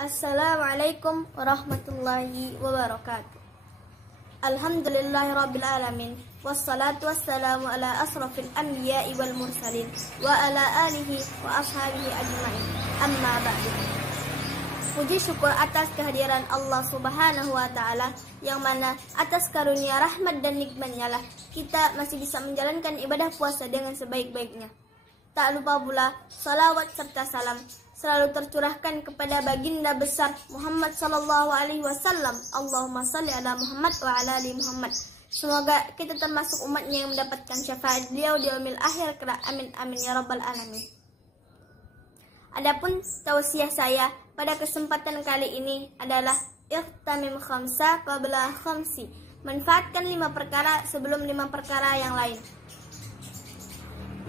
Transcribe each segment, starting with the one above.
Assalamualaikum warahmatullahi wabarakatuh. Alhamdulillahirabbil alamin. Wassalatu wassalamu ala asrafil anbiya'i wal mursalin wa ala alihi wa ashabihi ajma'in. Amma ba'du. Puji syukur atas kehadiran Allah Subhanahu wa taala, yang mana atas karunia rahmat dan nikmat-Nya lah kita masih bisa menjalankan ibadah puasa dengan sebaik-baiknya. Tak lupa pula salawat serta salam selalu tercurahkan kepada baginda besar Muhammad sallallahu alaihi wasallam. Allahumma shalli ala Muhammad wa ala ali Muhammad. Semoga kita termasuk umatnya yang mendapatkan syafaat beliau di yaumil akhir kelak. Amin amin ya rabbal alamin. Adapun tausiah saya pada kesempatan kali ini adalah ikhtamim khamsa qabla khamsi. Manfaatkan 5 perkara sebelum 5 perkara yang lain.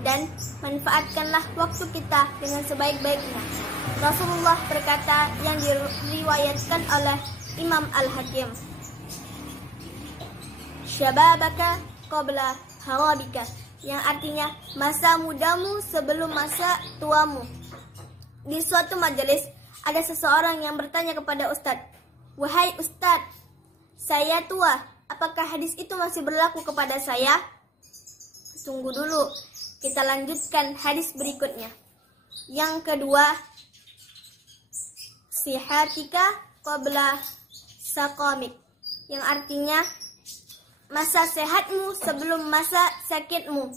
Dan manfaatkanlah waktu kita dengan sebaik-baiknya. Rasulullah berkata yang diriwayatkan oleh Imam Al-Hakim, syababaka qabla harabika, yang artinya masa mudamu sebelum masa tuamu. Di suatu majelis ada seseorang yang bertanya kepada Ustadz, "Wahai Ustadz, saya tua, apakah hadis itu masih berlaku kepada saya?" Tunggu dulu, kita lanjutkan hadis berikutnya. Yang kedua, sihatika qabla saqamik, yang artinya masa sehatmu sebelum masa sakitmu.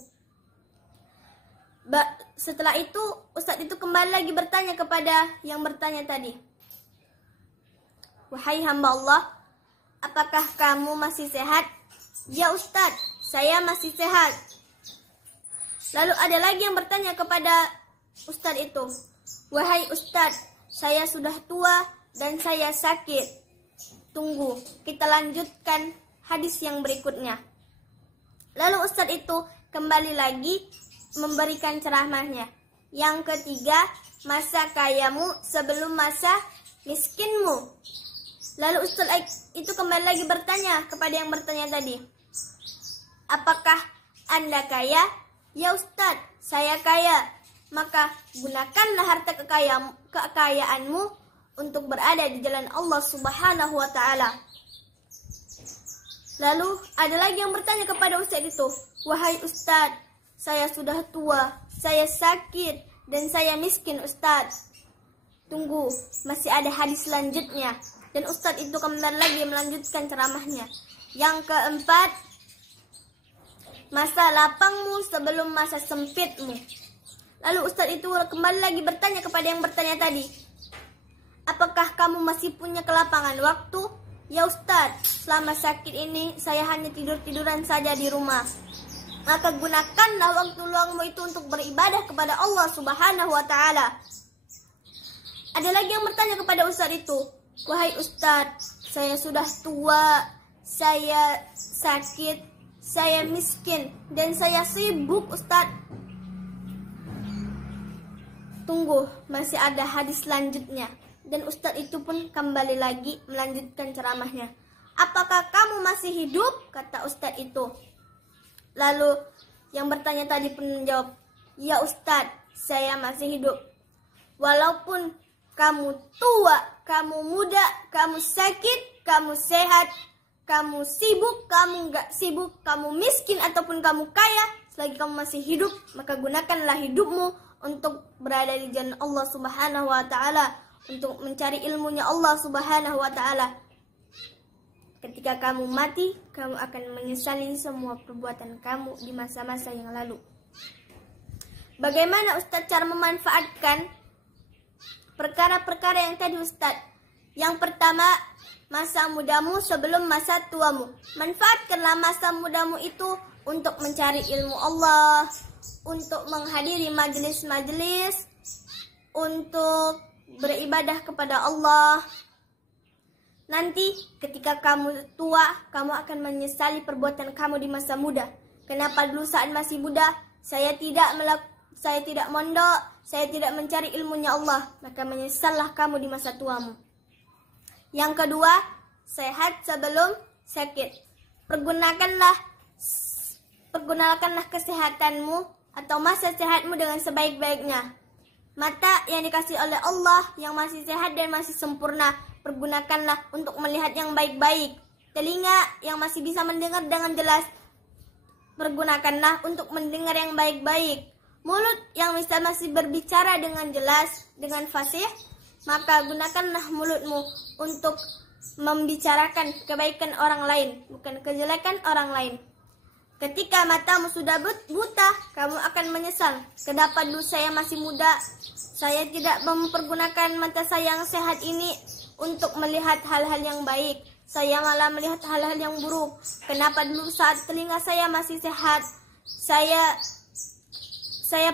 Setelah itu Ustadz itu kembali lagi bertanya kepada yang bertanya tadi, "Wahai hamba Allah, apakah kamu masih sehat?" "Ya Ustadz, saya masih sehat." Lalu ada lagi yang bertanya kepada Ustadz itu, "Wahai Ustadz, saya sudah tua dan saya sakit." Tunggu, kita lanjutkan hadis yang berikutnya. Lalu Ustadz itu kembali lagi memberikan ceramahnya. Yang ketiga, masa kayamu sebelum masa miskinmu. Lalu Ustadz itu kembali lagi bertanya kepada yang bertanya tadi, "Apakah Anda kaya?" "Ya Ustadz, saya kaya." "Maka gunakanlah harta kekayaanmu untuk berada di jalan Allah Subhanahu wa ta'ala." Lalu ada lagi yang bertanya kepada Ustadz itu, "Wahai Ustadz, saya sudah tua, saya sakit, dan saya miskin Ustadz." Tunggu, masih ada hadis selanjutnya. Dan Ustadz itu kembali lagi melanjutkan ceramahnya. Yang keempat, masa lapangmu sebelum masa sempitmu. Lalu Ustadz itu kembali lagi bertanya kepada yang bertanya tadi, "Apakah kamu masih punya kelapangan waktu?" "Ya Ustadz, selama sakit ini saya hanya tidur-tiduran saja di rumah." "Maka gunakanlah waktu luangmu itu untuk beribadah kepada Allah Subhanahu wa ta'ala." Ada lagi yang bertanya kepada Ustadz itu, "Wahai Ustadz, saya sudah tua, saya sakit, saya miskin, dan saya sibuk Ustadz." Tunggu, masih ada hadis selanjutnya. Dan Ustadz itu pun kembali lagi melanjutkan ceramahnya. "Apakah kamu masih hidup?" kata Ustadz itu. Lalu yang bertanya tadi pun menjawab, "Ya Ustadz, saya masih hidup." "Walaupun kamu tua, kamu muda, kamu sakit, kamu sehat, kamu sibuk, kamu gak sibuk, kamu miskin ataupun kamu kaya, selagi kamu masih hidup, maka gunakanlah hidupmu untuk berada di jalan Allah Subhanahu wa ta'ala, untuk mencari ilmunya Allah Subhanahu wa ta'ala. Ketika kamu mati, kamu akan menyesali semua perbuatan kamu di masa-masa yang lalu." Bagaimana Ustadz cara memanfaatkan perkara-perkara yang tadi Ustadz? Yang pertama, masa mudamu sebelum masa tuamu. Manfaatkanlah masa mudamu itu untuk mencari ilmu Allah, untuk menghadiri majelis-majelis, untuk beribadah kepada Allah. Nanti ketika kamu tua, kamu akan menyesali perbuatan kamu di masa muda. "Kenapa dulu saat masih muda saya tidak mondok, saya tidak mencari ilmunya Allah?" Maka menyesallah kamu di masa tuamu. Yang kedua, sehat sebelum sakit. Pergunakanlah kesehatanmu atau masa sehatmu dengan sebaik-baiknya. Mata yang dikasih oleh Allah yang masih sehat dan masih sempurna, pergunakanlah untuk melihat yang baik-baik. Telinga yang masih bisa mendengar dengan jelas, pergunakanlah untuk mendengar yang baik-baik. Mulut yang bisa masih berbicara dengan jelas, dengan fasih, maka gunakanlah mulutmu untuk membicarakan kebaikan orang lain, bukan kejelekan orang lain. Ketika matamu sudah buta, kamu akan menyesal. Kenapa dulu saya masih muda, saya tidak mempergunakan mata saya yang sehat ini untuk melihat hal-hal yang baik. Saya malah melihat hal-hal yang buruk. Kenapa dulu saat telinga saya masih sehat, saya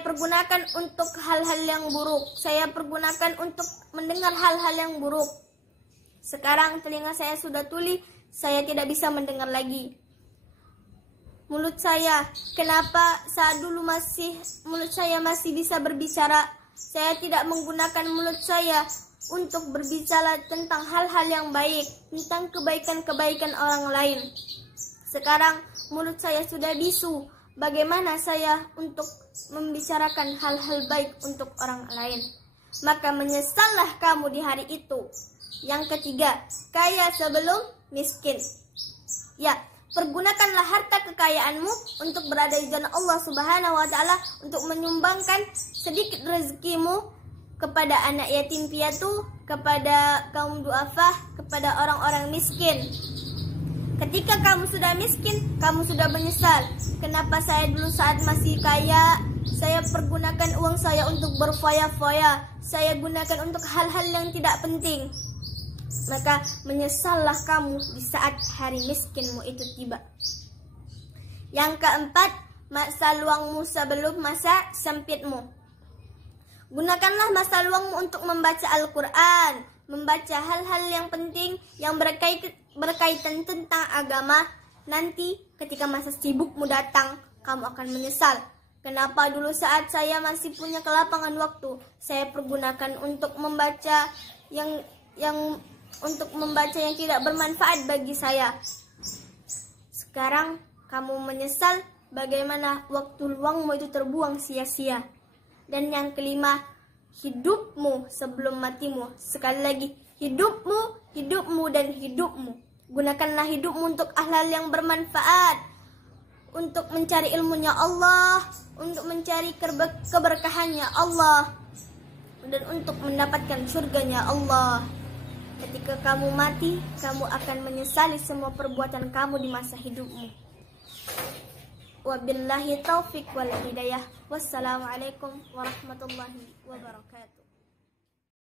pergunakan untuk hal-hal yang buruk. Saya pergunakan untuk mendengar hal-hal yang buruk. Sekarang telinga saya sudah tuli, saya tidak bisa mendengar lagi. Mulut saya, kenapa saat dulu mulut saya masih bisa berbicara, saya tidak menggunakan mulut saya untuk berbicara tentang hal-hal yang baik, tentang kebaikan-kebaikan orang lain. Sekarang mulut saya sudah bisu, bagaimana saya untuk membicarakan hal-hal baik untuk orang lain? Maka menyesallah kamu di hari itu. Yang ketiga, kaya sebelum miskin. Ya, pergunakanlah harta kekayaanmu untuk berada di jalan Allah Subhanahu wa taala, untuk menyumbangkan sedikit rezekimu kepada anak yatim piatu, kepada kaum du'afah, kepada orang-orang miskin. Ketika kamu sudah miskin, kamu sudah menyesal. Kenapa saya dulu saat masih kaya, saya pergunakan uang saya untuk berfoya-foya, saya gunakan untuk hal-hal yang tidak penting. Maka menyesallah kamu di saat hari miskinmu itu tiba. Yang keempat, masa luangmu sebelum masa sempitmu. Gunakanlah masa luangmu untuk membaca Al-Quran, membaca hal-hal yang penting yang berkaitan tentang agama. Nanti ketika masa sibukmu datang, kamu akan menyesal. Kenapa dulu saat saya masih punya kelapangan waktu, saya pergunakan untuk membaca yang tidak bermanfaat bagi saya. Sekarang kamu menyesal bagaimana waktu luangmu itu terbuang sia-sia. Dan yang kelima, hidupmu sebelum matimu. Sekali lagi, hidupmu dan hidupmu. Gunakanlah hidupmu untuk hal-hal yang bermanfaat, untuk mencari ilmunya Allah, untuk mencari keberkahannya Allah, dan untuk mendapatkan surganya Allah. Ketika kamu mati, kamu akan menyesali semua perbuatan kamu di masa hidupmu. Wabillahi taufiq wal hidayah. Wassalamualaikum warahmatullahi wabarakatuh.